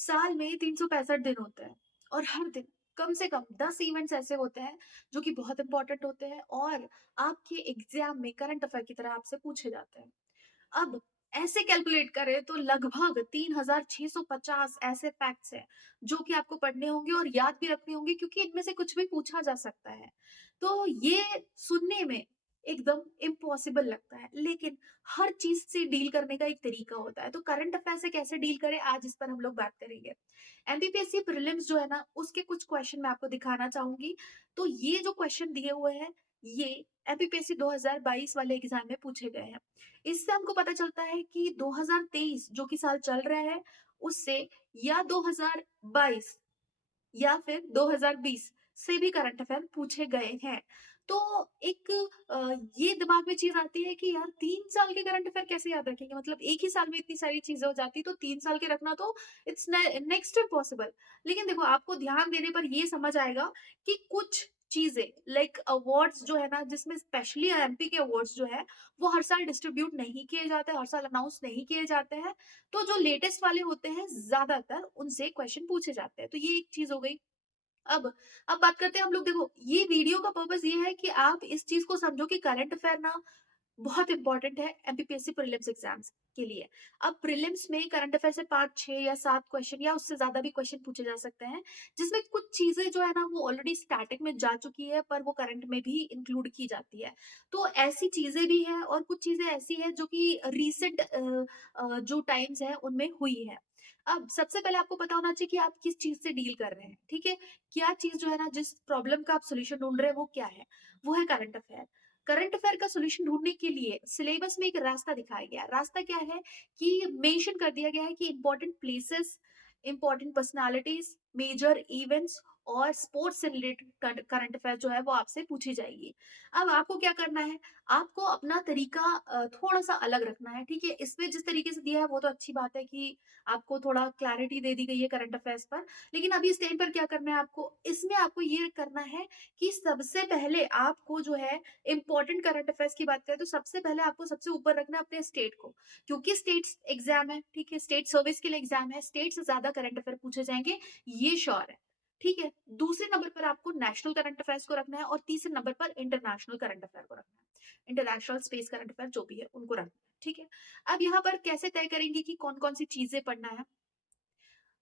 साल में 365 दिन होते हैं और हर दिन कम से कम 10 इवेंट्स ऐसे होते हैं जो कि बहुत इंपॉर्टेंट होते हैं और आपके एग्जाम में करंट अफेयर की तरह आपसे पूछे जाते हैं। अब ऐसे कैलकुलेट करें तो लगभग 3650 ऐसे फैक्ट्स हैं जो कि आपको पढ़ने होंगे और याद भी रखने होंगे, क्योंकि इनमें से कुछ भी पूछा जा सकता है। तो ये सुनने में एकदम इम्पॉसिबल लगता है, लेकिन हर चीज से डील करने का एक तरीका होता है। तो करंट अफेयर से कैसे डील करें, आज इस पर हम लोग बात करेंगे। एमपीपीएससी प्रीलिम्स जो है ना, उसके कुछ क्वेश्चन मैं आपको दिखाना चाहूंगी। तो ये जो क्वेश्चन दिए हुए हैं, ये एमपीपीएससी 2022 वाले एग्जाम में पूछे गए हैं। इससे हमको पता चलता है कि 2023 जो कि साल चल रहा है, उससे या 2022 या फिर 2020 से भी करंट अफेयर पूछे गए हैं। तो एक ये दिमाग में चीज़ आती है कि यार 3 साल के करंट अफेयर कैसे याद रखेंगे? मतलब एक ही साल में इतनी सारी चीज़ें हो जाती, तो 3 साल के रखना तो इट्स नेक्स्ट टू इम्पॉसिबल। लेकिन देखो, आपको ध्यान देने पर ये समझ आएगा कि कुछ चीज़ें लाइक अवार्ड्स जो है ना, जिसमें स्पेशली एमपी के अवार्ड्स जो है, वो हर साल डिस्ट्रीब्यूट नहीं किए जाते, हर साल अनाउंस नहीं किए जाते हैं। तो जो लेटेस्ट वाले होते हैं, ज़्यादातर उनसे क्वेश्चन पूछे जाते हैं। तो ये एक चीज़ हो गई। अब अब बात करते हैं हम लोग। देखो, ये वीडियो का पर्पस ये है कि आप इस चीज़ को समझो कि करंट अफेयर ना बहुत इंपॉर्टेंट है एमपीपीएससी प्रीलिम्स एग्जाम्स के लिए। अब प्रीलिम्स में करंट अफेयर से 5, 6 या 7 क्वेश्चन या उससे ज़्यादा भी क्वेश्चन पूछे जा सकते हैं, जिसमें कुछ चीज़ें जो है ना, वो ऑलरेडी स्टैटिक में जा चुकी है, पर वो करंट में भी इंक्लूड की जाती है। तो ऐसी चीज़ें भी हैं और कुछ चीज़ें ऐसी हैं जो कि रीसेंट जो टाइम्स हैं, उनमें हुई है। अब सबसे पहले आपको पता होना चाहिए कि आप किस चीज़ से डील कर रहे हैं, ठीक है? क्या चीज़ जो है ना, जिस प्रॉब्लम का आप सॉल्यूशन ढूँढ रहे हैं, वो क्या है? वो है करंट अफेयर। करंट अफेयर का सॉल्यूशन ढूँढने के लिए सिलेबस में एक रास्ता दिखाया गया है। रास्ता क्या है कि मेंशन कर दिया गया है कि important places, important personalities, major events और स्पोर्ट्स से रिलेटेड करंट अफेयर जो है, वो आपसे पूछी जाएगी। अब आपको क्या करना है, आपको अपना तरीका थोड़ा-सा अलग रखना है, ठीक है? इसमें जिस तरीके से दिया है, वो तो अच्छी बात है कि आपको थोड़ा क्लैरिटी दे दी गई है करंट अफेयर्स पर। लेकिन अभी इस टाइम पर क्या करना है आपको, इसमें आपको ये करना है कि सबसे पहले आपको जो है, इम्पोर्टेंट करंट अफेयर्स की बात करें तो सबसे पहले आपको सबसे ऊपर रखना है अपने स्टेट को। क्योंकि स्टेट्स एग्जाम है, ठीक है? स्टेट सर्विस के लिए एग्जाम है, स्टेट से ज़्यादा करंट अफेयर पूछे जाएँगे, ये श्योर है, ठीक है? दूसरे नंबर पर आपको नेशनल करंट अफेयर्स को रखना है और तीसरे नंबर पर इंटरनेशनल करंट अफेयर को रखना है। इंटरनेशनल स्पेस करंट अफेयर जो भी है, उनको रखना है, ठीक है? अब यहाँ पर कैसे तय करेंगे कि कौन-कौन सी चीज़ें पढ़ना है?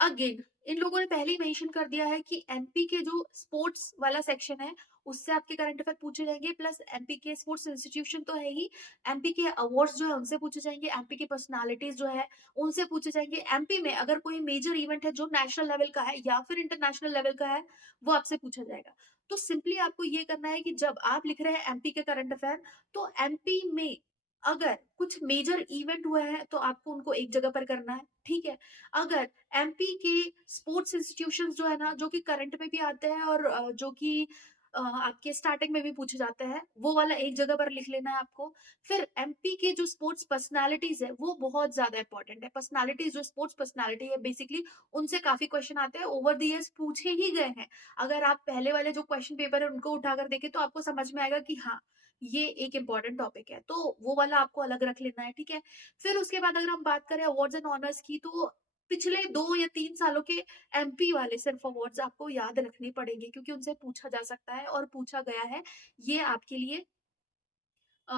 अगेन इन लोगों ने पहले ही मेंशन कर दिया है कि एमपी के जो स्पोर्ट्स वाला सेक्शन है, उससे आपके करंट अफेयर पूछे जाएंगे, प्लस एमपी के स्पोर्ट्स इंस्टीट्यूशन तो है ही, एमपी के अवार्ड्स जो है उनसे पूछे जाएंगे, एमपी की पर्सनालिटीज जो है उनसे पूछे जाएंगे। एमपी में अगर कोई मेजर इवेंट है जो नेशनल लेवल का है या फिर इंटरनेशनल लेवल का है, वो आपसे पूछा जाएगा। तो सिंपली आपको ये करना है कि जब आप लिख रहे हैं एमपी के करंट अफेयर, तो एमपी में अगर कुछ मेजर इवेंट हुआ है तो आपको उनको एक जगह पर करना है, ठीक है? अगर एमपी के स्पोर्ट्स इंस्टीट्यूशंस जो है ना, जो कि करंट में भी आते हैं और जो कि आपके स्टार्टिंग में भी पूछे जाते हैं, वो वाला एक जगह पर लिख लेना है आपको। फिर एमपी के जो स्पोर्ट्स पर्सनैलिटीज़ है, वो बहुत ज़्यादा इंपॉर्टेंट है। पर्सनैलिटीज़ जो स्पोर्ट्स पर्सनैलिटी है बेसिकली, उनसे काफ़ी क्वेश्चन आते हैं, ओवर द ईयर्स पूछे ही गए हैं। अगर आप पहले वाले जो क्वेश्चन पेपर है उनको उठाकर देखें तो आपको समझ में आएगा कि हाँ, ये एक इम्पोर्टेंट टॉपिक है। तो वो वाला आपको अलग रख लेना है, ठीक है? फिर उसके बाद अगर हम बात करें अवार्ड्स एंड ऑनर्स की, तो पिछले 2 या 3 सालों के एमपी वाले सिर्फ अवार्ड्स आपको याद रखने पड़ेंगे, क्योंकि उनसे पूछा जा सकता है और पूछा गया है। ये आपके लिए अ,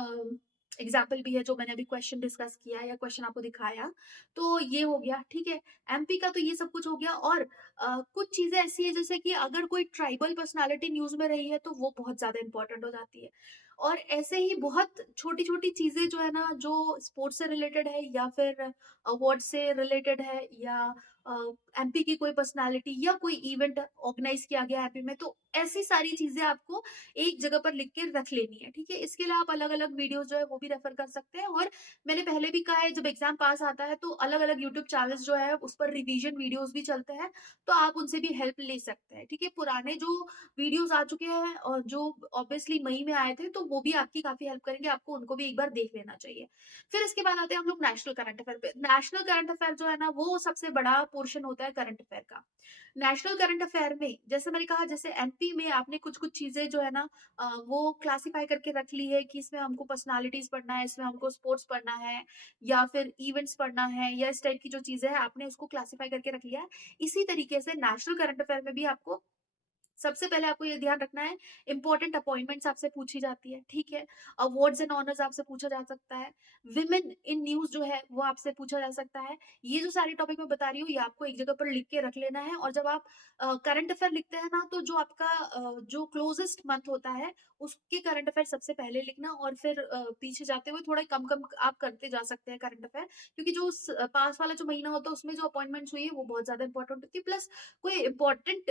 एग्ज़ाम्पल भी है जो मैंने अभी क्वेश्चन डिस्कस किया या क्वेश्चन आपको दिखाया। तो ये हो गया, ठीक है? एमपी का तो ये सब कुछ हो गया। और कुछ चीज़ें ऐसी हैं जैसे कि अगर कोई ट्राइबल पर्सनैलिटी न्यूज़ में रही है तो वो बहुत ज़्यादा इम्पोर्टेंट हो जाती है। और ऐसे ही बहुत छोटी-छोटी चीज़ें जो है ना, जो स्पोर्ट्स से रिलेटेड है या फिर अवार्ड से रिलेटेड है या अ, एमपी की कोई पर्सनैलिटी या कोई इवेंट ऑर्गेनाइज़ किया गया है एमपी में, तो ऐसी सारी चीज़ें आपको एक जगह पर लिख के रख लेनी है, ठीक है? इसके लिए आप अलग-अलग वीडियोज़ जो है वो भी रेफर कर सकते हैं। और मैंने पहले भी कहा है, जब एग्ज़ाम पास आता है तो अलग-अलग यूट्यूब चैनल्स जो है उस पर रिवीजन वीडियोज़ भी चलते हैं, तो आप उनसे भी हेल्प ले सकते हैं, ठीक है? पुराने जो वीडियोज़ आ चुके हैं और जो ऑब्वियसली मई में आए थे, तो वो भी आपकी काफ़ी हेल्प करेंगे, आपको उनको भी एक बार देख लेना चाहिए। फिर इसके बाद आते हैं हम लोग नेशनल करंट अफेयर पे। नेशनल करंट अफेयर जो है ना, वो सबसे बड़ा पोर्शन होता है करंट अफेयर का। नेशनल करंट अफेयर में जैसे मैंने कहा, जैसे एमपी में आपने कुछ-कुछ चीज़ें जो है ना वो क्लासिफाई करके रख ली है कि इसमें हमको पर्सनैलिटीज़ पढ़ना है, इसमें हमको स्पोर्ट्स पढ़ना है या फिर इवेंट्स पढ़ना है या इस टाइप की जो चीज़ें हैं आपने उसको क्लासिफाई करके रख लिया है। इसी तरीके से नेशनल करंट अफेयर में भी आपको सबसे पहले आपको ये ध्यान रखना है, इम्पोर्टेंट अपॉइंटमेंट्स आपसे पूछी जाती है, ठीक है? अवार्ड्स एंड ऑनर्स आपसे पूछा जा सकता है, वुमेन इन न्यूज़ जो है वो आपसे पूछा जा सकता है। ये जो सारे टॉपिक मैं बता रही हूँ, ये आपको एक जगह पर लिख के रख लेना है, और जब आप करंट अफेयर लिखते हैं ना, तो जो आपका जो क्लोज़ेस्ट मंथ होता है, उसके करंट अफेयर सबसे पहले लिखना, और फिर पीछे जाते हुए थोड़ा कम-कम आप करते जा सकते हैं करंट अफेयर, क्योंकि जो पास वाला जो महीना होता है उसमें जो अपॉइंटमेंट्स हुई है वो बहुत ज़्यादा इम्पोर्टेंट होती है। प्लस कोई इम्पोर्टेंट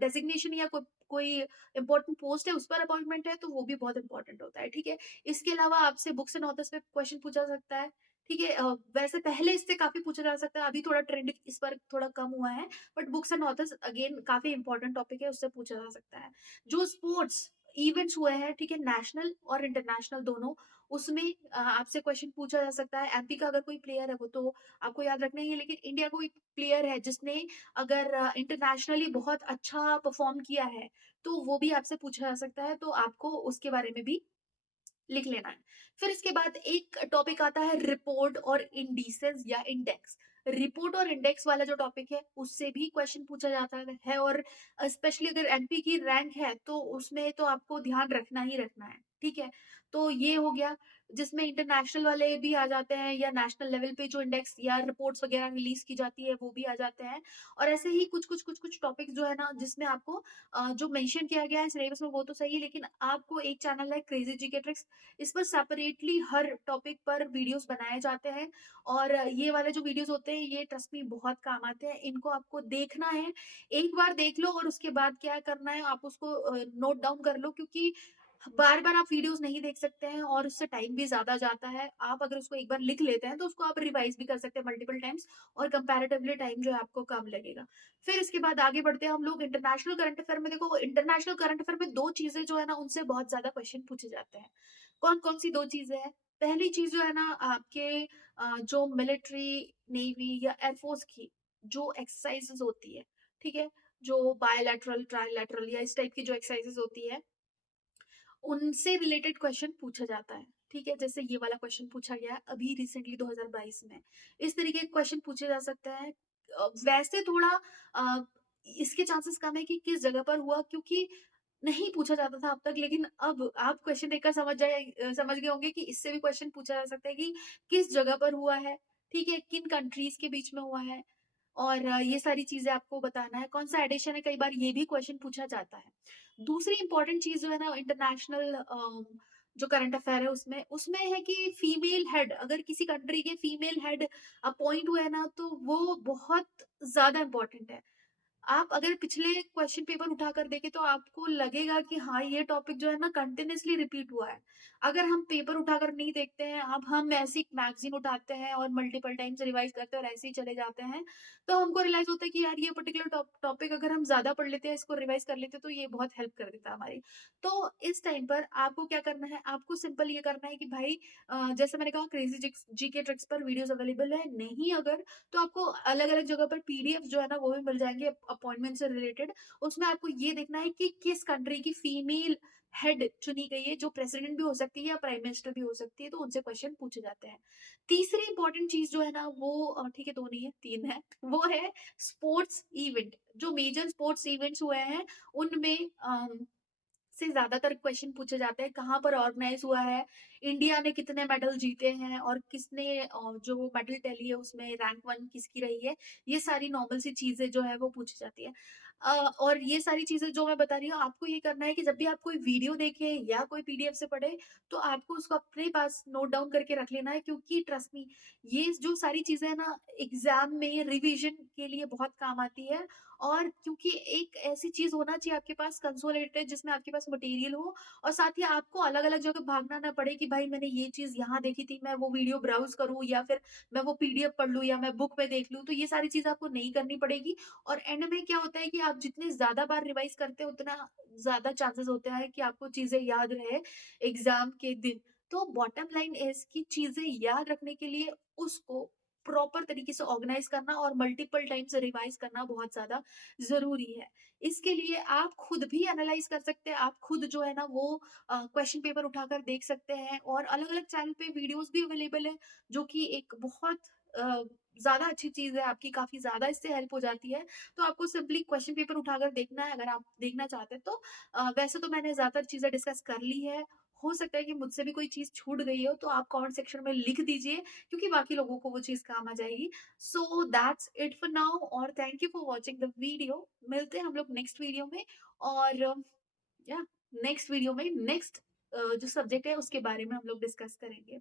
डेज़िग्नेशन या कोई इम्पोर्टेंट पोस्ट है, उस पर अपॉइंटमेंट है, तो वो भी बहुत इम्पोर्टेंट होता है, ठीक है? इसके अलावा आपसे बुक्स एंड ऑथर्स पे क्वेश्चन पूछा जा सकता है, ठीक है? वैसे पहले इससे काफ़ी पूछा जा सकता है, अभी थोड़ा ट्रेंड इस पर थोड़ा कम हुआ है, but books and authors again काफ़ी इम्पोर्टेंट टॉपिक है, उससे पूछा जा सकता है। जो स्पोर्ट्स इवेंट्स हुए हैं, ठीक है? नेशनल और इंटरनेशनल दोनों, उसमें आपसे क्वेश्चन पूछा जा सकता है। एमपी का अगर कोई प्लेयर है, वो तो आपको याद रखना ही है, लेकिन इंडिया कोई प्लेयर है जिसने अगर इंटरनेशनली बहुत अच्छा परफॉर्म किया है, तो वो भी आपसे पूछा जा सकता है, तो आपको उसके बारे में भी लिख लेना है। फिर इसके बाद एक टॉपिक आता है रिपोर्ट और इंडिसेस या इंडेक्स। रिपोर्ट और इंडेक्स वाला जो टॉपिक है, उससे भी क्वेश्चन पूछा जाता है, और स्पेशली अगर एमपी की रैंक है, तो उसमें तो आपको ध्यान रखना ही रखना है, ठीक है? तो ये हो गया, जिसमें इंटरनेशनल वाले भी आ जाते हैं, या नेशनल लेवल पे जो इंडेक्स या रिपोर्ट्स वगैरह रिलीज़ की जाती है, वो भी आ जाते हैं। और ऐसे ही कुछ टॉपिक्स जो है ना, जिसमें आपको जो मेंशन किया गया है सिलेबस में वो तो सही है, लेकिन आपको एक चैनल है क्रेज़ी जीके ट्रिक्स, इस पर सेपरेटली हर टॉपिक पर वीडियोस बनाए जाते हैं, और ये वाले जो वीडियोस होते हैं, ये ट्रस्ट मी बहुत काम आते हैं। इनको आपको देखना है, एक बार देख लो, और उसके बाद क्या करना है, आप उसको नोट डाउन कर लो, क्योंकि बार-बार आप वीडियोस नहीं देख सकते हैं, और उससे टाइम भी ज़्यादा जाता है। आप अगर उसको एक बार लिख लेते हैं, तो उसको आप रिवाइज़ भी कर सकते हैं मल्टीपल टाइम्स, और कंपैरेटिवली टाइम जो है आपको कम लगेगा। फिर इसके बाद आगे बढ़ते हैं हम लोग इंटरनेशनल करंट अफेयर में। देखो, इंटरनेशनल करंट अफेयर में 2 चीज़ें जो है ना, उनसे बहुत ज़्यादा क्वेश्चन पूछे जाते हैं। कौन-कौन सी 2 चीज़ें हैं? पहली चीज़ जो है ना, आपके जो मिलिट्री, नेवी या एयर फोर्स की जो एक्सरसाइज़ेज़ होती है, ठीक है? जो बायलैटरल, ट्राइलैटरल या इस टाइप की जो एक्सरसाइज़ेज़ होती है, उनसे रिलेटेड क्वेश्चन पूछा जाता है, ठीक है? जैसे ये वाला क्वेश्चन पूछा गया है अभी रिसेंटली 2022 में। इस तरीके के क्वेश्चन पूछे जा सकते हैं। वैसे थोड़ा अ, इसके चांसेस कम है कि किस जगह पर हुआ, क्योंकि नहीं पूछा जाता था अब तक, लेकिन अब आप क्वेश्चन देखकर समझ गए होंगे कि इससे भी क्वेश्चन पूछा जा सकता है कि किस जगह पर हुआ है, ठीक है? किन कंट्रीज़ के बीच में हुआ है, और ये सारी चीज़ें आपको बताना है। कौन-सा एडिशन है, कई बार ये भी क्वेश्चन पूछा जाता है। दूसरी इम्पोर्टेंट चीज़ जो है ना इंटरनेशनल जो करंट अफेयर है उसमें, उसमें है कि फीमेल हेड, अगर किसी कंट्री के फीमेल हेड अपॉइंट हुए हैं ना, तो वो बहुत ज़्यादा इम्पोर्टेंट है। आप अगर पिछले क्वेश्चन पेपर उठाकर देखें, तो आपको लगेगा कि हाँ, ये टॉपिक जो है ना कंटिन्यूअसली रिपीट हुआ है। अगर हम पेपर उठाकर नहीं देखते हैं, अब हम ऐसी मैगज़ीन उठाते हैं और मल्टीपल टाइम्स रिवाइज़ करते हैं और ऐसे ही चले जाते हैं, तो हमको रियलाइज़ होता है कि यार, ये पर्टिकुलर टॉपिक अगर हम ज़्यादा पढ़ लेते हैं, इसको रिवाइज़ कर लेते हैं, तो ये बहुत हेल्प कर देता है हमारी। तो इस टाइम पर आपको क्या करना है, आपको सिंपल ये करना है कि भाई, जैसे मैंने कहा क्रेज़ी जीके ट्रिक्स पर वीडियोज़ अवेलेबल है, नहीं अगर, तो आपको अलग-अलग जगह पर पीडीएफ जो है ना, वो भी मिल जाएँगे अपॉइंटमेंट से रिलेटेड। उसमें आपको ये देखना है कि किस कंट्री की फीमेल हेड चुनी गई है, जो प्रेसिडेंट भी हो सकती है या प्राइम मिनिस्टर भी हो सकती है, तो उनसे क्वेश्चन पूछे जाते हैं। तीसरी इंपॉर्टेंट चीज़ जो है ना, वो ठीक है 2 नहीं है, 3 है, वो है स्पोर्ट्स इवेंट। जो मेजर स्पोर्ट्स इवेंट्स हुए हैं, उनमें से ज़्यादातर क्वेश्चन पूछे जाते हैं, कहाँ पर ऑर्गेनाइज़ हुआ है, इंडिया ने कितने मेडल जीते हैं, और किसने जो मेडल टैली है उसमें रैंक 1 किसकी रही है, ये सारी नॉर्मल सी चीज़ें जो है वो पूछी जाती है। और ये सारी चीज़ें जो मैं बता रही हूँ, आपको ये करना है कि जब भी आप कोई वीडियो देखें या कोई पीडीएफ से पढ़े, तो आपको उसको अपने पास नोट डाउन करके रख लेना है, क्योंकि ट्रस्ट मी, ये जो सारी चीज़ें हैं ना, एग्ज़ाम में रिवीजन के लिए बहुत काम आती है, और क्योंकि एक ऐसी चीज़ होना चाहिए आपके पास कंसोलिडेटेड, जिसमें आपके पास मटेरियल हो, और साथ ही आपको अलग-अलग जगह भागना ना पड़े कि भाई मैंने ये चीज़ यहाँ देखी थी, मैं वो वीडियो ब्राउज़ करूँ या फिर मैं वो पीडीएफ पढ़ लूँ या मैं बुक में देख लूँ, तो ये सारी चीज़ आपको नहीं करनी पड़ेगी। और एंड में क्या होता है कि आप जितने ज़्यादा बार रिवाइज़ करते हैं, उतना ज़्यादा चांसेस होते हैं कि आपको चीज़ें याद रहे एग्ज़ाम के दिन। तो बॉटम लाइन इज़ कि चीज़ें याद रखने के लिए उसको प्रॉपर तरीके से ऑर्गनाइज़ करना और मल्टीपल टाइम्स रिवाइज़ करना बहुत ज़्यादा ज़रूरी है। इसके लिए आप खुद भी एनालाइज़ कर सकते हैं, आप खुद जो है ना वो क्वेश्चन पेपर उठाकर देख सकते हैं और अलग-अलग चैनल पे वीडियोज़ भी अवेलेबल है, जो कि एक बहुत अ, ज़्यादा अच्छी चीज़ है, आपकी काफ़ी ज़्यादा इससे हेल्प हो जाती है। तो आपको सिंपली क्वेश्चन पेपर उठाकर देखना है अगर आप देखना चाहते हैं तो। वैसे तो मैंने ज़्यादातर चीज़ें डिस्कस कर ली है, हो सकता है कि मुझसे भी कोई चीज़ छूट गई हो, तो आप कमेंट सेक्शन में लिख दीजिए, क्योंकि बाकी लोगों को वो चीज़ काम आ जाएगी। So that's it for now और thank you for watching the video. मिलते हैं हम लोग नेक्स्ट वीडियो में और या नेक्स्ट वीडियो में नेक्स्ट जो सब्जेक्ट है उसके बारे में हम लोग डिस्कस करेंगे।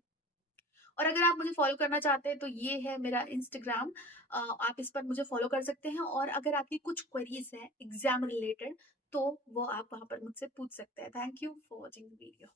और अगर आप मुझे फॉलो करना चाहते हैं तो ये है मेरा इंस्टाग्राम, आप इस पर मुझे फॉलो कर सकते हैं और अगर आपकी कुछ क्वेरीज हैं एग्जाम रिलेटेड तो वो आप वहां पर मुझसे पूछ सकते हैं। Thank you for watching the video.